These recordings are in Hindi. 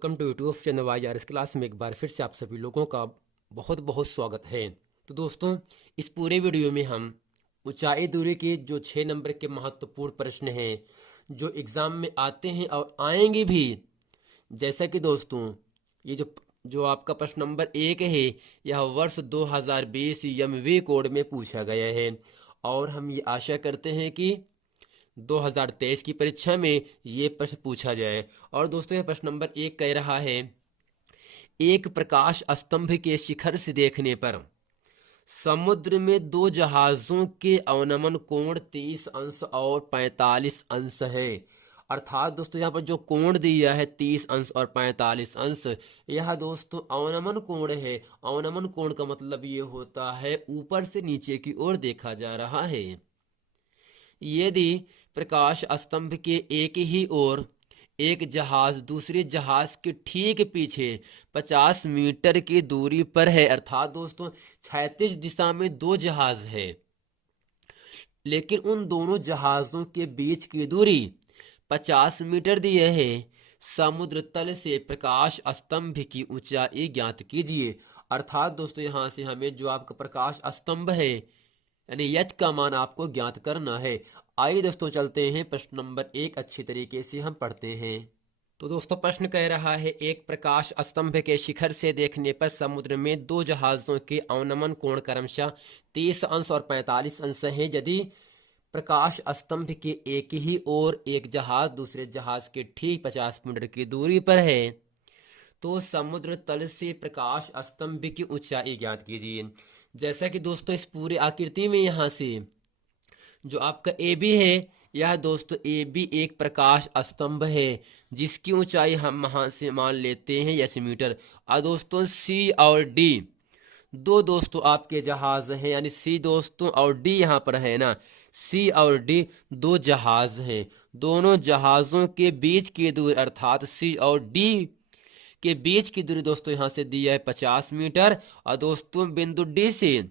Welcome to YouTube channel YRS class में एक बार फिर से आप सभी लोगों का बहुत बहुत स्वागत है। तो दोस्तों, इस पूरे वीडियो में हम ऊंचाई दूरी के जो 6 नंबर के महत्वपूर्ण प्रश्न हैं जो एग्ज़ाम में आते हैं और आएंगे भी। जैसा कि दोस्तों, ये जो जो आपका प्रश्न नंबर 1 है, यह वर्ष 2020 MV कोड में पूछा गया है और हम ये आशा करते हैं कि 2023 की परीक्षा में ये प्रश्न पूछा जाए। और दोस्तों, यह प्रश्न नंबर 1 कह रहा है, एक प्रकाश स्तंभ के शिखर से देखने पर समुद्र में दो जहाजों के अवनमन कोण 30 अंश और 45 अंश है। अर्थात दोस्तों, यहाँ पर जो कोण दिया है 30 अंश और 45 अंश, यह दोस्तों अवनमन कोण है। अवनमन कोण का मतलब ये होता है ऊपर से नीचे की ओर देखा जा रहा है। यदि प्रकाश स्तंभ के एक ही ओर एक जहाज दूसरे जहाज के ठीक पीछे 50 मीटर की दूरी पर है, अर्थात दोस्तों क्षैतिज दिशा में दो जहाज है, लेकिन उन दोनों जहाजों के बीच की दूरी 50 मीटर दी है, समुद्र तल से प्रकाश स्तंभ की ऊंचाई ज्ञात कीजिए। अर्थात दोस्तों, यहां से हमें जो आपका प्रकाश स्तंभ है यानी यच का मान आपको ज्ञात करना है। आइए दोस्तों, चलते हैं प्रश्न नंबर 1 अच्छी तरीके से हम पढ़ते हैं। तो दोस्तों, प्रश्न कह रहा है, एक प्रकाश स्तंभ के शिखर से देखने पर समुद्र में दो जहाजों के अवनमन कोण क्रमशः 30 अंश और 45 अंश है। यदि प्रकाश स्तंभ के एक ही ओर एक जहाज दूसरे जहाज के ठीक 50 मीटर की दूरी पर है, तो समुद्र तल से प्रकाश स्तंभ की ऊंचाई ज्ञात कीजिए। जैसा कि दोस्तों, इस पूरी आकृति में यहाँ से जो आपका ए बी है, यह दोस्तों ए बी एक प्रकाश स्तंभ है जिसकी ऊंचाई हम वहां से मान लेते हैं 10 मीटर। और दोस्तों सी और डी दो दोस्तों आपके जहाज हैं, यानी सी दोस्तों और डी यहाँ पर है ना, सी और डी दो जहाज हैं। दोनों जहाजों के बीच की दूरी अर्थात सी और डी के बीच की दूरी दोस्तों यहां से दी है 50 मीटर। और दोस्तों बिंदु डी से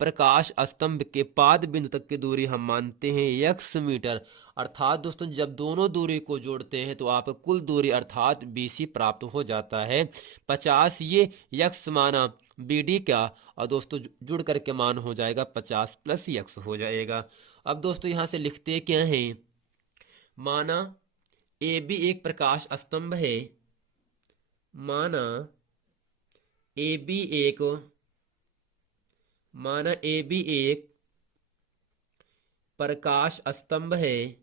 प्रकाश स्तंभ के पाद बिंदु तक की दूरी हम मानते हैं 1 मीटर। अर्थात दोस्तों, जब दोनों दूरी को जोड़ते हैं तो आप कुल दूरी अर्थात BC प्राप्त हो जाता है 50। ये यक्स माना BD का, और दोस्तों जुड़ करके मान हो जाएगा 50 + यक्स हो जाएगा। अब दोस्तों यहां से लिखते क्या है, माना AB एक प्रकाश स्तंभ है, माना AB एक माना AB एक प्रकाश स्तंभ है,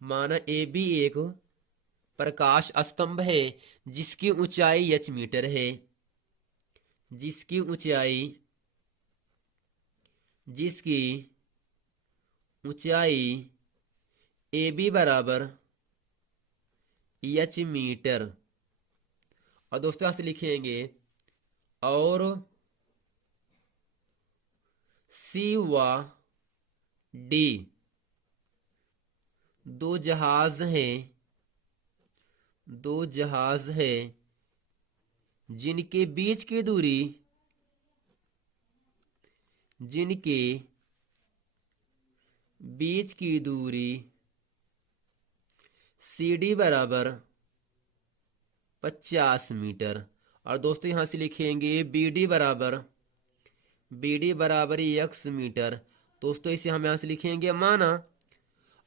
माना AB एक प्रकाश स्तंभ है जिसकी ऊंचाई h मीटर है, जिसकी ऊंचाई AB बराबर h मीटर। और दोस्तों यहां से लिखेंगे, और C व D दो जहाज हैं जिनके बीच की दूरी CD बराबर 50 मीटर। और दोस्तों यहां से लिखेंगे BD बराबर x मीटर। दोस्तों इसे हम यहां से लिखेंगे, माना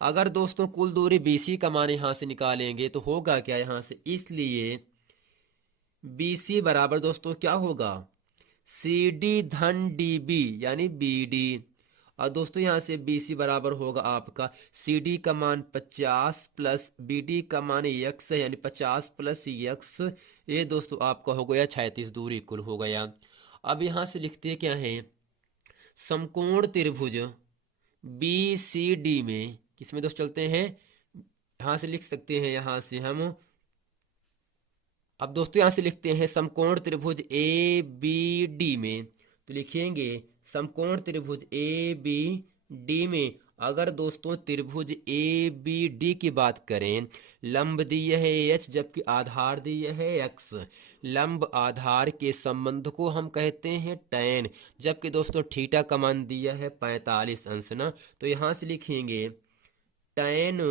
अगर दोस्तों कुल दूरी BC का मान यहां से निकालेंगे तो होगा क्या यहां से, इसलिए BC बराबर दोस्तों क्या होगा, CD धन DB यानी BD। और दोस्तों यहां से BC बराबर होगा आपका CD का मान 50 प्लस BD का मान x है, यानी 50 + x। ये दोस्तों आपका हो गया 36 दूरी कुल हो गया। अब यहां से लिखते क्या है, समकोण त्रिभुज BCD में किसमें दोस्त चलते हैं, यहां से लिख सकते हैं यहां से हम। अब दोस्तों यहां से लिखते हैं समकोण त्रिभुज ABD में, तो लिखेंगे समकोण त्रिभुज ABD में अगर दोस्तों त्रिभुज ABD की बात करें, लंब दिए है h जबकि आधार दिए है x। लंब आधार के संबंध को हम कहते हैं tan, जबकि दोस्तों थीटा का मान दिया है 45 अंश ना, तो यहां से लिखेंगे tan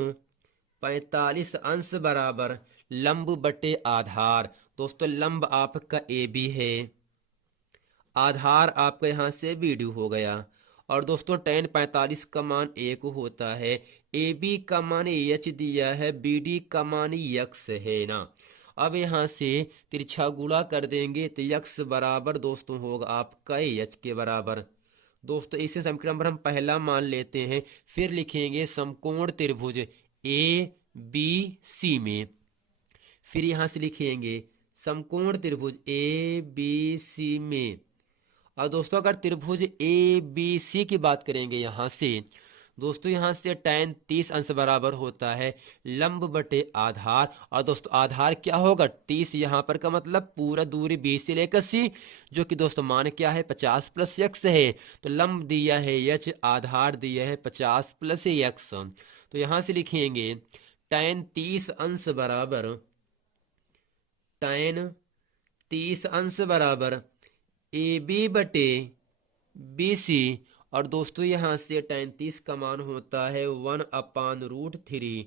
45 अंश बराबर लंब बटे आधार। दोस्तों लंब आपका ए बी है, आधार आपका यहाँ से बी डी हो गया। और दोस्तों tan 45 का मान 1 होता है, ए बी का मान एच दिया है, बी डी का मान यक्स है ना। अब यहाँ से तिरछा गुणा कर देंगे तो यक्स बराबर दोस्तों होगा आपका एच के बराबर। दोस्तों इसे समीकरण नंबर हम पहला मान लेते हैं, फिर लिखेंगे समकोण त्रिभुज ए बी सी में, फिर यहां से लिखेंगे समकोण त्रिभुज ए बी सी में। और दोस्तों अगर त्रिभुज ए बी सी की बात करेंगे यहां से, दोस्तों यहां से tan 30 अंश बराबर होता है लंब बटे आधार। और दोस्तों आधार क्या होगा 30, यहां पर का मतलब पूरा दूरी बी से लेकर सी, जो कि दोस्तों मान क्या है 50 प्लस यक्स है। तो लंब दिया है एच, आधार दिया है 50 प्लस यक्स। तो यहां से लिखेंगे tan 30 अंश बराबर, tan 30 अंश बराबर ए बी बटे बी सी। और दोस्तों यहां से tan 30 का मान होता है 1/√3,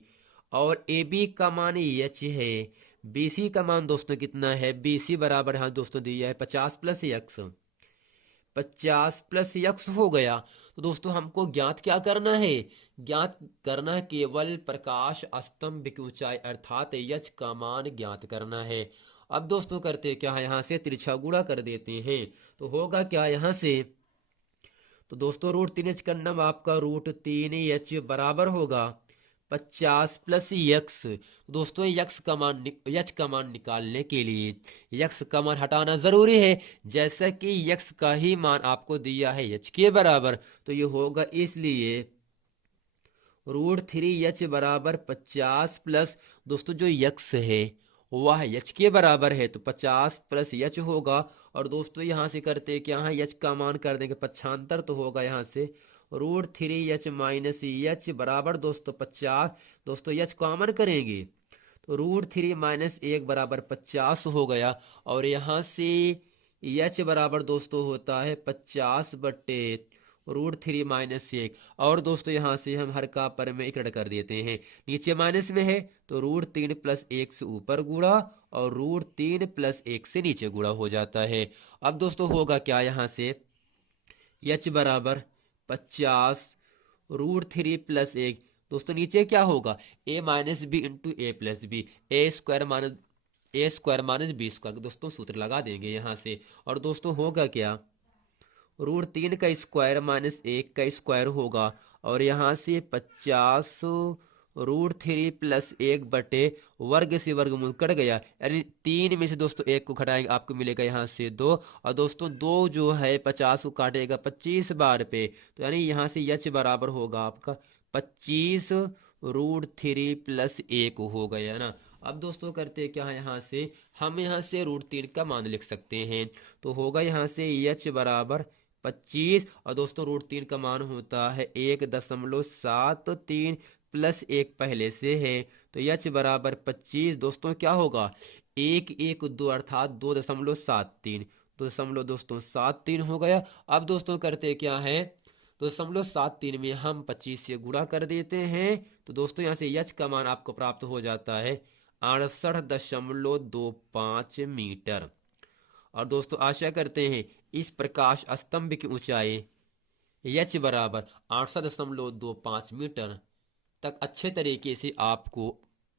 और ए बी का मान एच है, बी सी का मान दोस्तों कितना है, बी सी बराबर यहाँ दोस्तों दिया है 50 प्लस यक्स, 50 प्लस यक्स हो गया। तो दोस्तों हमको ज्ञात क्या करना है, ज्ञात करना है केवल प्रकाश स्तंभ की ऊंचाई अर्थात एच का मान ज्ञात करना है। अब दोस्तों करते क्या है, यहां से तिरछा गुणा कर देते हैं तो होगा क्या यहां से, तो दोस्तों √3h का नम आपका √3h बराबर होगा 50 प्लस यक्स। दोस्तों यक्स का मान, यक्स का मान निकालने के लिए यक्स का मान हटाना जरूरी है, जैसा कि यक्स का ही मान आपको दिया है एच के बराबर, तो ये होगा इसलिए √3h बराबर 50 प्लस दोस्तों जो यक्स है वह एच के बराबर है, तो 50 प्लस एच होगा। और दोस्तों यहां से करते क्या है, एच का मान कर देंगे 75, तो होगा यहां से √3h माइनस एच बराबर दोस्तों 50। दोस्तों एच कॉमन करेंगे तो √3 माइनस 1 बराबर 50 हो गया। और यहां से एच बराबर दोस्तों होता है 50 बटे √3 माइनस 1। और दोस्तों यहां से हम हर का पर में इकट्ठा कर देते हैं, नीचे माइनस में है तो √3 प्लस 1 से ऊपर गुणा और √3 प्लस 1 से नीचे गुणा हो जाता है। अब दोस्तों होगा क्या यहां से एच बराबर 50 √3 प्लस 1, दोस्तों नीचे क्या होगा a minus b into a plus b, a square minus b square. दोस्तों सूत्र लगा देंगे यहां से, और दोस्तों होगा क्या √3 का स्क्वायर माइनस 1 का स्क्वायर होगा, और यहां से 50 √3 प्लस 1 बटे वर्ग से वर्गमूल कट गया, यानी 3 में से दोस्तों 1 को घटाएंगे आपको मिलेगा यहाँ से 2। और दोस्तों 2 जो है 50 को काटेगा 25 बार पे, तो यानी यहाँ से एच बराबर होगा आपका 25 √3 प्लस 1 हो गया ना। अब दोस्तों करते क्या है, यहाँ से हम यहाँ से √3 का मान लिख सकते हैं, तो होगा यहाँ से एच बराबर 25। और दोस्तों √3 का मान होता है 1.73 प्लस 1 पहले से है, तो एच बराबर 25। दोस्तों क्या होगा 1 1 2 अर्थात 2.73, 2.73 हो गया। अब दोस्तों करते क्या है, 2.73 में हम 25 से गुणा कर देते हैं, तो दोस्तों यहाँ से एच का मान आपको प्राप्त हो जाता है 68.25 मीटर। और दोस्तों आशा करते हैं इस प्रकाश स्तंभ की ऊंचाई एच बराबर 68.25 मीटर तक अच्छे तरीके से आपको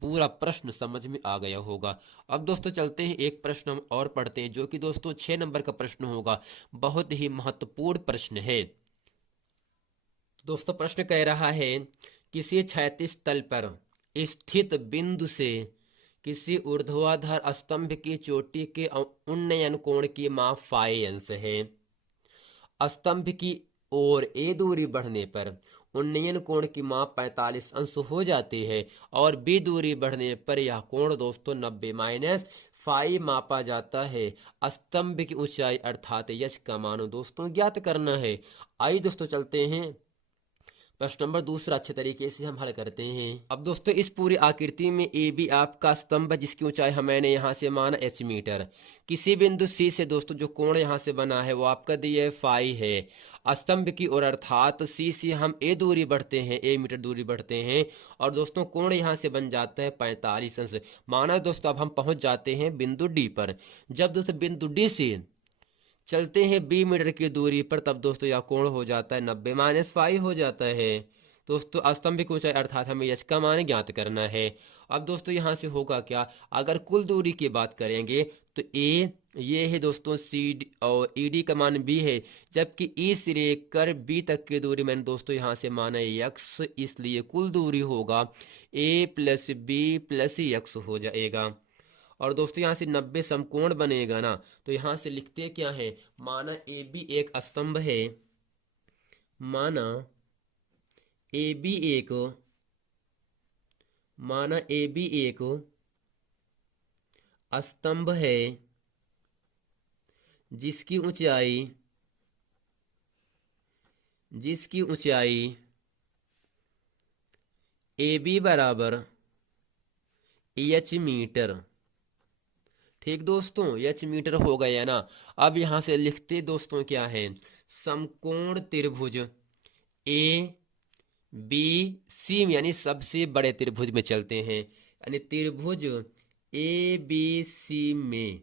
पूरा प्रश्न समझ में आ गया होगा। अब दोस्तों चलते हैं एक प्रश्न हम और पढ़ते हैं, जो कि दोस्तों 6 नंबर का प्रश्न होगा, बहुत ही महत्वपूर्ण प्रश्न है। दोस्तों प्रश्न कह रहा है किसी क्षैतिज तल पर स्थित बिंदु से किसी ऊर्ध्वाधर स्तंभ की चोटी के उन्नयन कोण की माप फाई अंश है। स्तंभ की ओर ए दूरी बढ़ने पर उन्नयन कोण की माप 45 अंश हो जाती है, और बी दूरी बढ़ने पर यह कोण दोस्तों 90 माइनस फाई मापा जाता है। स्तंभ की ऊंचाई अर्थात यश का मान दोस्तों ज्ञात करना है। आइए दोस्तों चलते हैं प्रश्न नंबर दूसरा अच्छे तरीके से हम हल करते हैं। अब दोस्तों इस पूरी आकृति में ए बी आपका स्तंभ है, जिसकी ऊंचाई मैंने यहाँ से माना h मीटर। किसी बिंदु सी से दोस्तों जो कोण यहाँ से बना है वो आपका दिया है फाई है स्तंभ की ओर, अर्थात सी से हम ए दूरी बढ़ते हैं, ए मीटर दूरी बढ़ते हैं और दोस्तों कोण यहाँ से बन जाता है 45 अंश। माना दोस्तों अब हम पहुंच जाते हैं बिंदु डी पर। जब दोस्तों बिंदु डी से चलते हैं बी मीटर की दूरी पर, तब दोस्तों यह कोण हो जाता है 90 माइनस फाइव हो जाता है दोस्तों स्तंभ की ऊंचाई, अर्थात हमें यश का मान ज्ञात करना है। अब दोस्तों यहां से होगा क्या, अगर कुल दूरी की बात करेंगे तो ए ये है दोस्तों सी और ई डी का मान बी है, जबकि ई से लेकर बी तक की दूरी मैंने दोस्तों यहां से माना यक्स, इसलिए कुल दूरी होगा ए प्लस बी प्लस यक्स हो जाएगा। और दोस्तों यहाँ से 90 समकोण बनेगा ना, तो यहाँ से लिखते क्या है, माना ए बी एक स्तंभ है, माना ए बी एक स्तंभ है जिसकी ऊंचाई ए बी बराबर एच मीटर। ठीक दोस्तों, एच मीटर हो गया ना। अब यहां से लिखते दोस्तों क्या है, समकोण त्रिभुज ए बी सी में, यानी सबसे बड़े त्रिभुज में चलते हैं, यानी त्रिभुज ए बी सी में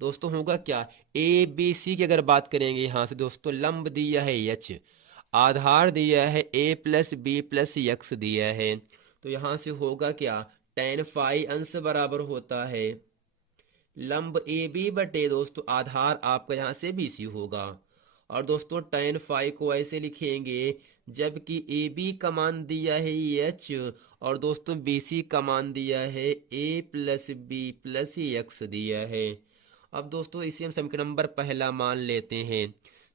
दोस्तों होगा क्या, ए बी सी की अगर बात करेंगे यहां से दोस्तों लंब दिया है एच, आधार दिया है ए प्लस बी प्लस यक्स दिया है, तो यहां से होगा क्या, tan फाई अंश बराबर होता है लंब ए बी बटे दोस्तों आधार आपका यहां से बी सी होगा। और दोस्तों tan फाई को ऐसे लिखेंगे, जबकि ए बी का मान दिया है एच और दोस्तों बी सी का मान दिया है ए प्लस बी प्लस एक्स दिया है। अब दोस्तों इसे हम समीकरण नंबर पहला मान लेते हैं।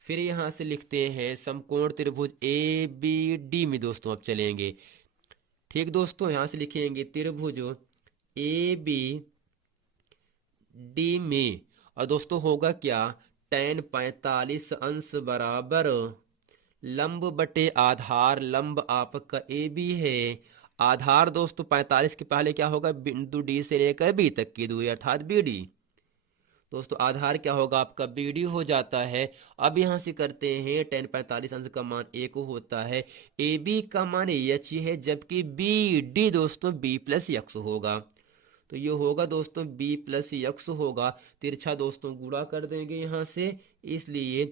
फिर यहां से लिखते हैं समकोण त्रिभुज ए बी डी में दोस्तों अब चलेंगे। ठीक दोस्तों, यहां से लिखेंगे त्रिभुज ए बी डी में, और दोस्तों होगा क्या, tan 45 अंश बराबर लंब बटे आधार, लंब आपका ए बी है, आधार दोस्तों 45 के पहले क्या होगा, बिंदु डी से लेकर बी तक की दूरी अर्थात बी डी, दोस्तों आधार क्या होगा आपका बी डी हो जाता है। अब यहां से करते हैं tan 45 अंश का मान ए को होता है, ए बी का मान एच है, जबकि बी डी दोस्तों बी प्लस यक्स होगा, तो ये होगा दोस्तों b प्लस यक्स होगा, तिरछा दोस्तों गुणा कर देंगे यहां से, इसलिए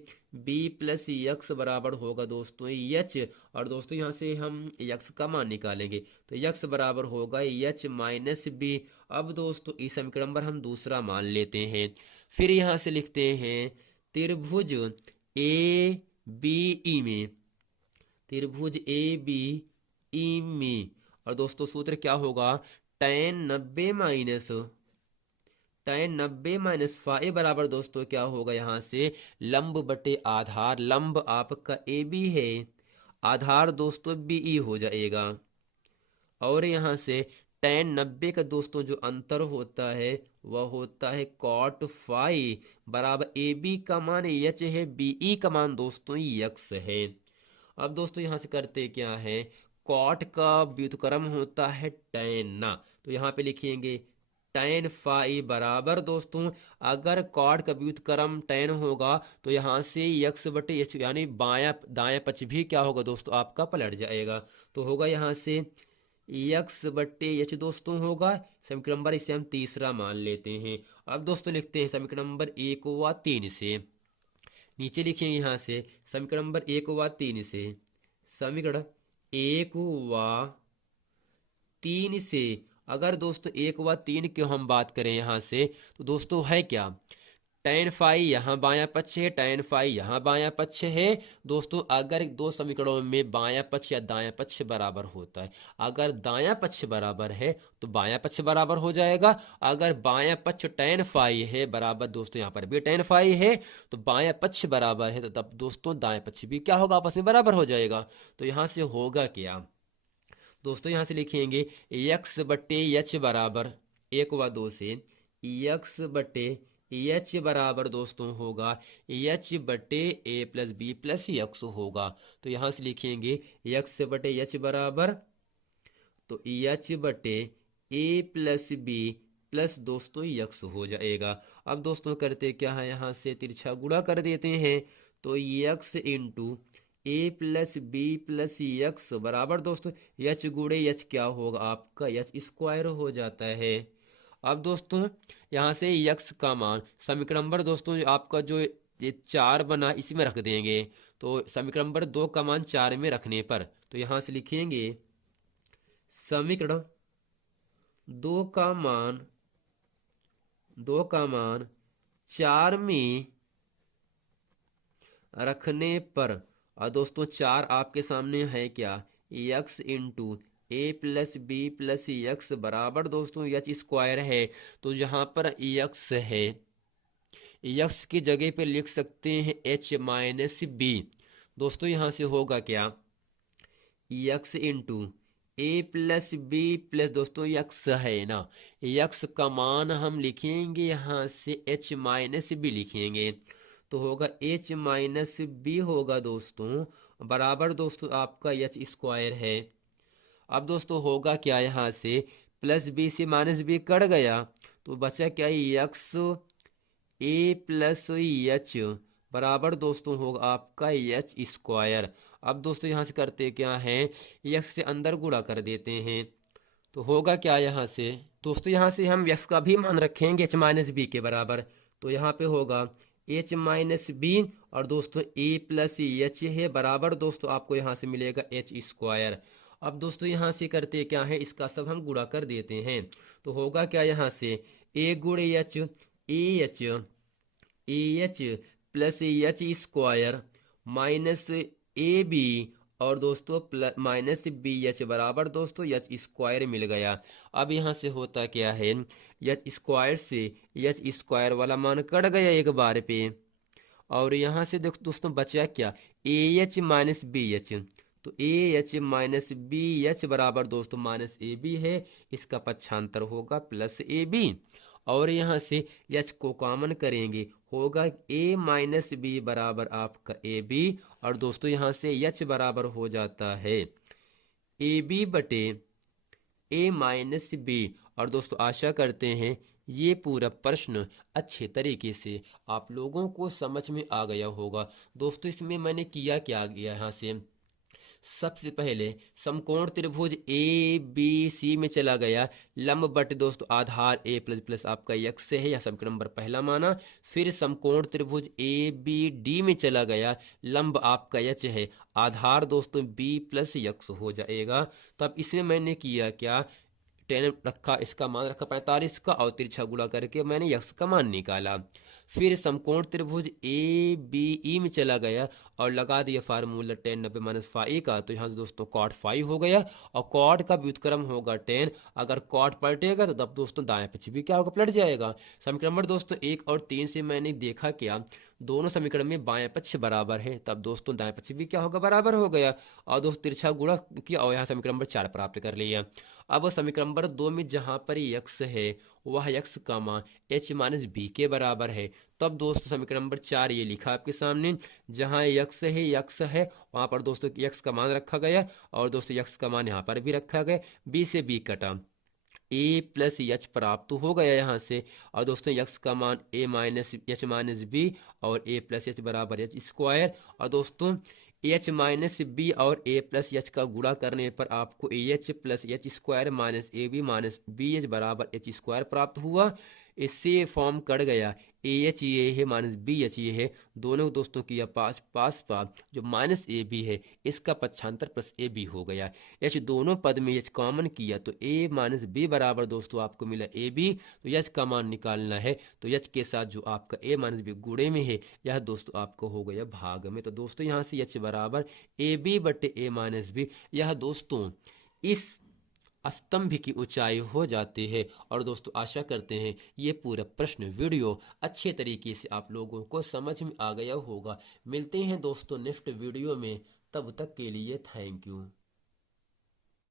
b प्लस यक्स बराबर होगा दोस्तों एच, और दोस्तों यहां से हम यक्स का मान निकालेंगे, तो यक्स बराबर होगा एच माइनस बी। अब दोस्तों इस समीकरण पर हम दूसरा मान लेते हैं। फिर यहां से लिखते हैं त्रिभुज ए बी ई में, त्रिभुज ए बी ई में, और दोस्तों सूत्र क्या होगा, tan 90 माइनस फाइव बराबर दोस्तों क्या होगा, यहां से लंब बटे आधार, लंब आपका ए बी है, आधार दोस्तों बी ई हो जाएगा, और यहां से tan 90 का दोस्तों जो अंतर होता है वह होता है cot फाई बराबर ए बी का मान एच है, बी ई का मान दोस्तों यक्स है। अब दोस्तों यहां से करते क्या है, कॉट का व्युत्क्रम होता है tan ना, तो यहाँ पे लिखेंगे tan फाई बराबर दोस्तों, अगर कॉट का व्युत्क्रम tan होगा तो यहाँ से यक्स बटे एच, यानी बायां दायां पक्ष भी क्या होगा दोस्तों आपका पलट जाएगा, तो होगा यहाँ से यक्स बटे एच दोस्तों होगा। समीकरण नंबर इसे हम तीसरा मान लेते हैं। अब दोस्तों लिखते हैं समीकरण नंबर एक व तीन से, नीचे लिखेंगे यहाँ से समीकरण नंबर एक व तीन से, समीकरण एक व तीन से अगर दोस्तों एक व तीन की हम बात करें यहाँ से, तो दोस्तों है क्या, tan फाई यहाँ बायां पक्ष है, tan फाई यहाँ बायां पक्ष है दोस्तों। अगर दो समीकरणों में बायां पक्ष या दायां पक्ष बराबर होता है, अगर दायां पक्ष बराबर है तो बायां पक्ष बराबर हो जाएगा, अगर बायां पक्ष tan फाई है बराबर दोस्तों यहाँ पर भी tan फाई है, तो बायां पक्ष बराबर है, तो तब दोस्तों दायां पक्ष भी क्या होगा, आपस में बराबर हो जाएगा। तो यहाँ से होगा क्या दोस्तों, यहाँ से लिखेंगे x बटे एच बराबर एक व दो से x बटे एच बराबर दोस्तों होगा एच बटे ए प्लस बी प्लस यक्स होगा। तो यहां से लिखेंगे यक्स बटे एच बराबर, तो एच बटे ए प्लस बी प्लस दोस्तों यक्स हो जाएगा। अब दोस्तों करते क्या है, यहां से तिरछा गुणा कर देते हैं। तो x into a plus B plus x बराबर दोस्तों एच गुणे एच क्या होगा आपका एच स्क्वायर हो जाता है। अब दोस्तों यहाँ से यक्स का मान समीकरण नंबर दोस्तों आपका जो ये 4 बना इसी में रख देंगे। तो समीकरण नंबर 2 का मान 4 में रखने पर तो यहाँ से लिखेंगे समीकरण 2 का मान 4 में रखने पर, और दोस्तों 4 आपके सामने है क्या, x into a plus B plus x बराबर दोस्तों एच स्क्वायर है। तो जहां पर यक्स है, यक्स की जगह पे लिख सकते हैं एच माइनस बी। दोस्तों यहां से होगा क्या, x into a plus B plus दोस्तों यक्स है ना, यक्स का मान हम लिखेंगे यहां से एच माइनस बी लिखेंगे। तो होगा एच माइनस बी होगा दोस्तों बराबर दोस्तों आपका एच स्क्वायर है। अब दोस्तों होगा क्या, यहां से प्लस बी से माइनस बी कट गया तो बचा क्या, यक्स ए प्लस एच बराबर दोस्तों होगा आपका एच स्क्वायर। अब दोस्तों यहां से करते क्या है, यक्स से अंदर गुणा कर देते हैं। तो होगा क्या, यहां से दोस्तों यहां से हम यक्स का भी मान रखेंगे एच माइनस बी के बराबर। तो यहाँ पे होगा एच माइनस बी और दोस्तों ए प्लस एच है बराबर दोस्तों आपको यहाँ से मिलेगा एच स्क्वायर। अब दोस्तों यहाँ से करते क्या है, इसका सब हम गुणा कर देते हैं। तो होगा क्या, यहाँ से ए गुणे h a h plus h square minus a b और दोस्तों प्लस माइनस बी एच बराबर दोस्तों एच स्क्वायर मिल गया। अब यहाँ से होता क्या है, एच स्क्वायर से एच स्क्वायर वाला मान कट गया एक बार पे, और यहाँ से देखो दोस्तों बचा क्या, A H minus B H. तो A H minus B H बराबर दोस्तों माइनस ए बी है, इसका पक्षांतर होगा प्लस ए बी। और यहाँ से एच को कॉमन करेंगे, होगा ए माइनस बी बराबर आपका ए बी, और दोस्तों यहाँ से एच बराबर हो जाता है ए बी बटे ए माइनस बी। और दोस्तों आशा करते हैं ये पूरा प्रश्न अच्छे तरीके से आप लोगों को समझ में आ गया होगा। दोस्तों इसमें मैंने किया क्या गया, यहाँ से सबसे पहले समकोण त्रिभुज ए बी सी में चला गया, लंब बटे दोस्तों आधार ए प्लस प्लस आपका यक्स है, या समीकरण नंबर पहला माना। फिर समकोण त्रिभुज ए बी डी में चला गया, लंब आपका एच है, आधार दोस्तों बी प्लस यक्स हो जाएगा। तब इसमें मैंने किया क्या, 10 रखा, इसका मान रखा 45 का, और तिरछा गुणा करके मैंने यक्स का मान निकाला। फिर समकोण त्रिभुज ए बी ई में चला गया और लगा दिया फार्मूला 10 90 माइनस फाइव का। तो यहाँ से दोस्तों कॉट 5 हो गया, और कॉट का व्युत्क्रम होगा 10। अगर कॉट पलटेगा तो तब दोस्तों दाएं पक्ष भी क्या होगा, पलट जाएगा। समीकरण नंबर दोस्तों 1 और 3 से मैंने देखा क्या, दोनों समीकरण में बाएं पक्ष बराबर है, तब दोस्तों दाएं पक्ष भी क्या होगा, बराबर हो गया। और दोस्तों तिरछा गुणा किया और यहाँ समीकरण नंबर 4 प्राप्त कर लिया। अब समीकरण नंबर 2 में जहां पर यक्स है वह यक्स का मान एच माइनस बी के बराबर है, तब दोस्तों समीकरण नंबर 4 ये लिखा आपके सामने, जहां यक्स है वहां पर दोस्तों यक्स का मान रखा गया, और दोस्तों यक्स का मान यहाँ पर भी रखा गया, बी से बी कटा, ए प्लस एच प्राप्त हो गया यहाँ से। और दोस्तों यक्स का मान ए माइनस एच माइनस बी और ए प्लस एच बराबर एच स्क्वायर। और दोस्तों एच माइनस बी और ए प्लस एच का गुणा करने पर आपको a h plus h square minus a b minus B H बराबर एच स्क्वायर प्राप्त हुआ। इससे फॉर्म कट गया, ए एच ये है माइनस बी एच ये है, दोनों दोस्तों की पास पास जो माइनस ए बी है इसका पक्षांतर प्लस ए बी हो गया। एच दोनों पद में एच कॉमन किया तो ए माइनस बी बराबर दोस्तों आपको मिला ए बी। तो एच का मान निकालना है, तो एच के साथ जो आपका ए माइनस बी गुणे में है यह दोस्तों आपको हो गया भाग में। तो दोस्तों यहाँ से एच बराबर ए बी बटे ए माइनस बी, यह दोस्तों इस स्तंभ की ऊंचाई हो जाती है। और दोस्तों आशा करते हैं ये पूरा प्रश्न वीडियो अच्छे तरीके से आप लोगों को समझ में आ गया होगा। मिलते हैं दोस्तों नेक्स्ट वीडियो में, तब तक के लिए थैंक यू।